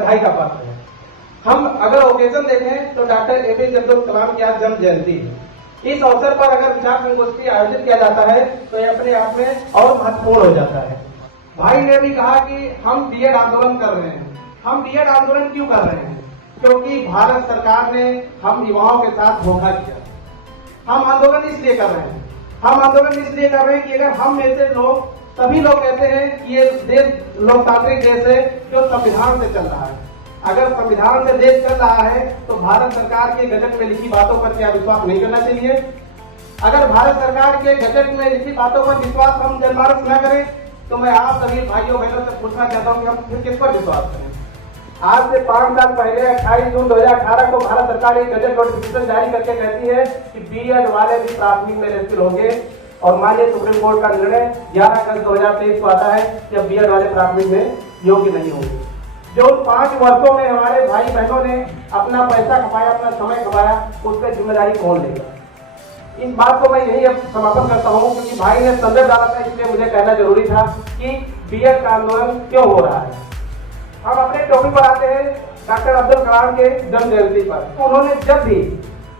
बधाई का पात्र है। हम अगर ओकेजन देखें तो डॉक्टर एपीजे अब्दुल कलाम की आज जन्म जयंती है। इस अवसर पर अगर विचार संगोष्ठी आयोजित किया जाता है तो यह अपने आप में और महत्वपूर्ण हो जाता है। भाई ने भी कहा कि हम बीएड आंदोलन कर रहे हैं। हम बीएड आंदोलन क्यों कर रहे हैं? क्योंकि भारत सरकार ने हम युवाओं के साथ धोखा किया। हम आंदोलन इसलिए कर रहे हैं, हम आंदोलन इसलिए कर रहे हैं कि अगर हम में से लोग, सभी लोग कहते हैं कि ये देश लोकतांत्रिक देश है जो संविधान से चल रहा है। अगर संविधान से देश चल रहा है तो भारत सरकार के गजट में लिखी बातों पर क्या विश्वास नहीं करना चाहिए? अगर भारत सरकार के गजट में लिखी बातों पर विश्वास हम जनमानस न करें तो मैं आप सभी भाइयों बहनों से पूछना चाहता हूं कि हम फिर किस पर विश्वास करें? आज से 5 साल पहले 28 जून 2018 को भारत सरकार एक गजट नोटिफिकेशन जारी करके कहती है कि बीएड वाले भी प्राथमिक में एलिजिबल होंगे और माननीय सुप्रीम कोर्ट का निर्णय 11 अगस्त 2023 को आता है कि अब बीएड वाले प्राथमिक में योग्य नहीं होंगे। जो 5 वर्षों में हमारे भाई बहनों ने अपना पैसा खपाया, अपना समय खपाया, उसका जिम्मेदारी कौन लेगा? इस बात को मैं यही अब समापन करता हूं क्योंकि भाई ने संदर्भ डाला था, इसलिए मुझे कहना जरूरी था कि बीएड का आंदोलन क्यों हो रहा है। हम अपने टॉपिक पर आते हैं डॉक्टर अब्दुल कलाम के जन्म जयंती पर। उन्होंने जब भी,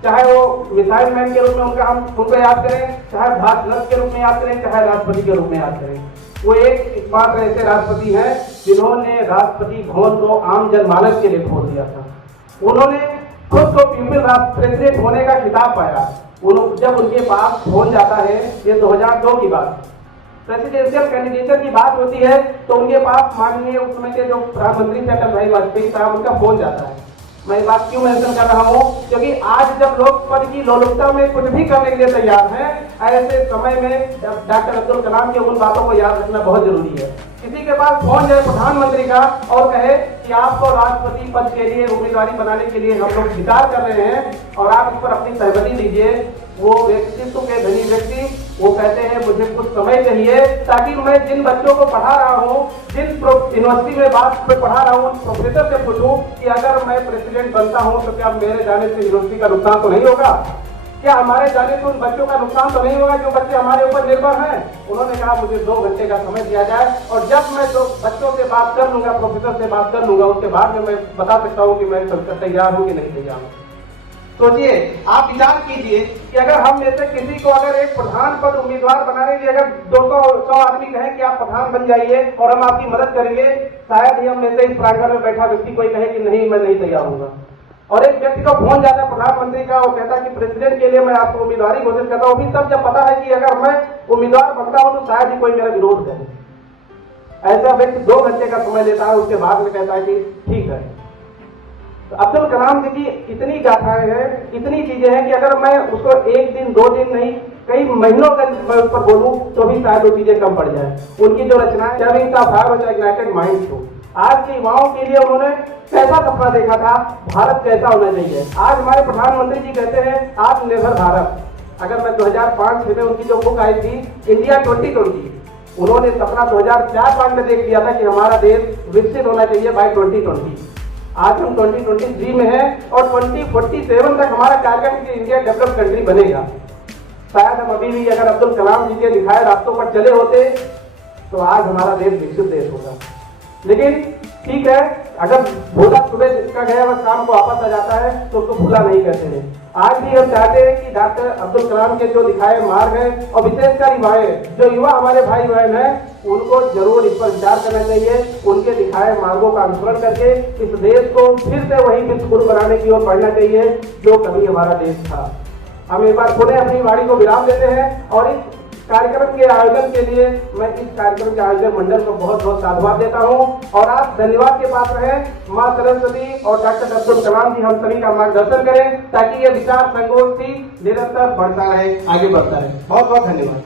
चाहे वो मिसाइल मैन के रूप में उनको याद करें, चाहे भारत रत्न के रूप में याद करें, चाहे राष्ट्रपति के रूप में याद करें, वो एक मात्र ऐसे राष्ट्रपति हैं जिन्होंने राष्ट्रपति भवन को आम जनमानस के लिए खोल दिया था। उन्होंने खुद को पीपल प्रेसिडेंट होने का खिताब पाया। जब उनके पास फोन जाता है, ये 2002 की बात, प्रेसिडेंशियल कैंडिडेट की बात होती है तो उनके पास माननीय उस समय के जो प्रधानमंत्री थे अटल बिहारी वाजपेयी साहब, उनका फोन जाता है। मैं ये बात क्यों मेंशन कर रहा हूँ? क्योंकि आज जब लोग पद की लोलुपता में कुछ भी करने के लिए तैयार हैं, ऐसे समय में डॉक्टर अब्दुल कलाम की उन बातों को याद रखना बहुत जरूरी है। किसी के पास फोन जाए प्रधानमंत्री का और कहे कि आपको राष्ट्रपति पद के लिए उम्मीदवारी बनाने के लिए हम लोग विचार कर रहे हैं और आप इस पर अपनी सहमति दीजिए, वो व्यक्तित्व के धनी व्यक्ति वो कहते हैं मुझे कुछ समय चाहिए ताकि मैं जिन बच्चों को पढ़ा रहा हूँ, जिन यूनिवर्सिटी में बात पे पढ़ा रहा हूँ, प्रोफेसर से पूछूं कि अगर मैं प्रेसिडेंट बनता हूँ तो क्या मेरे जाने से यूनिवर्सिटी का नुकसान तो नहीं होगा? क्या हमारे जाने से उन बच्चों का नुकसान तो नहीं होगा जो बच्चे हमारे ऊपर निर्भर हैं? उन्होंने कहा मुझे 2 घंटे का समय दिया जाए और जब मैं तो बच्चों से बात कर लूंगा, प्रोफेसर से बात कर लूंगा, उसके बाद में मैं बता सकता हूँ कि मैं तैयार हूँ कि नहीं तैयार हूँ। सोचिए, आप विचार कीजिए कि अगर हम में से किसी को अगर एक प्रधान पद उम्मीदवार बनाने के लिए अगर 200 आदमी कहें कि आप प्रधान बन जाइए और हम आपकी मदद करेंगे, शायद ही हम में से इस प्रांगण में बैठा व्यक्ति कोई कहे कि नहीं, मैं नहीं तैयार हूंगा। और एक व्यक्ति को फोन जाता है प्रधानमंत्री का और कहता है कि प्रेसिडेंट के लिए मैं आपको उम्मीदवारी घोषित करता हूँ, फिर तब जब पता है कि अगर मैं उम्मीदवार बनता हूँ तो शायद ही कोई मेरा विरोध करे। ऐसा व्यक्ति 2 घंटे का समय लेता है, उसके बाद में कहता है कि ठीक है। तो अब्दुल कलाम जी की इतनी गाथाएं हैं, इतनी चीजें हैं कि अगर मैं उसको 1 दिन 2 दिन नहीं कई महीनों का मैं उस पर बोलूं तो भी शायद वो चीजें कम पड़ जाए। उनकी जो रचनाएं, चाहे इनका फायर हो चाहे इग्नाइटेड माइंड हो, आज के युवाओं के लिए उन्होंने कैसा सपना देखा था, भारत कैसा होना चाहिए। आज हमारे प्रधानमंत्री जी कहते हैं आत्मनिर्भर भारत। अगर मैं 2005-6 में उनकी जो बुक आई थी इंडिया 2020, उन्होंने सपना 2004-5 में देख लिया था कि हमारा देश विकसित होना चाहिए बाय 2020। आज हम 2023 में हैं और 2047 तक हमारा टारगेट कि इंडिया डेवलप्ड कंट्री बनेगा। शायद हम अभी भी अगर अब्दुल कलाम जी के दिखाए रास्तों पर चले होते तो आज हमारा देश विकसित देश होगा। लेकिन ठीक है, अगर भूला सुबह जिसका गया वह शाम को वापस आ जाता है तो उसको भूला नहीं कहते हैं। आज भी हम चाहते हैं कि डॉक्टर अब्दुल कलाम के जो दिखाए मार्ग हैं और विशेषकर युवाएं, जो युवा हमारे भाई बहन हैं, उनको जरूर इस पर विचार करना चाहिए। उनके दिखाए मार्गों का अनुसरण करके इस देश को फिर से वही विश्वगुरु बनाने की ओर बढ़ना चाहिए जो कभी हमारा देश था। हम एक बार पुनः अपनी वाणी को विराम देते हैं और इस कार्यक्रम के आयोजन के लिए मैं इस कार्यक्रम के आयोजक मंडल को बहुत बहुत साधुवाद देता हूं और आप धन्यवाद के पात्र हैं। मां सरस्वती और डॉक्टर अब्दुल कलाम जी हम सभी का मार्गदर्शन करें ताकि ये विचार संगोष्ठी निरंतर बढ़ता रहे, आगे बढ़ता रहे। बहुत बहुत धन्यवाद।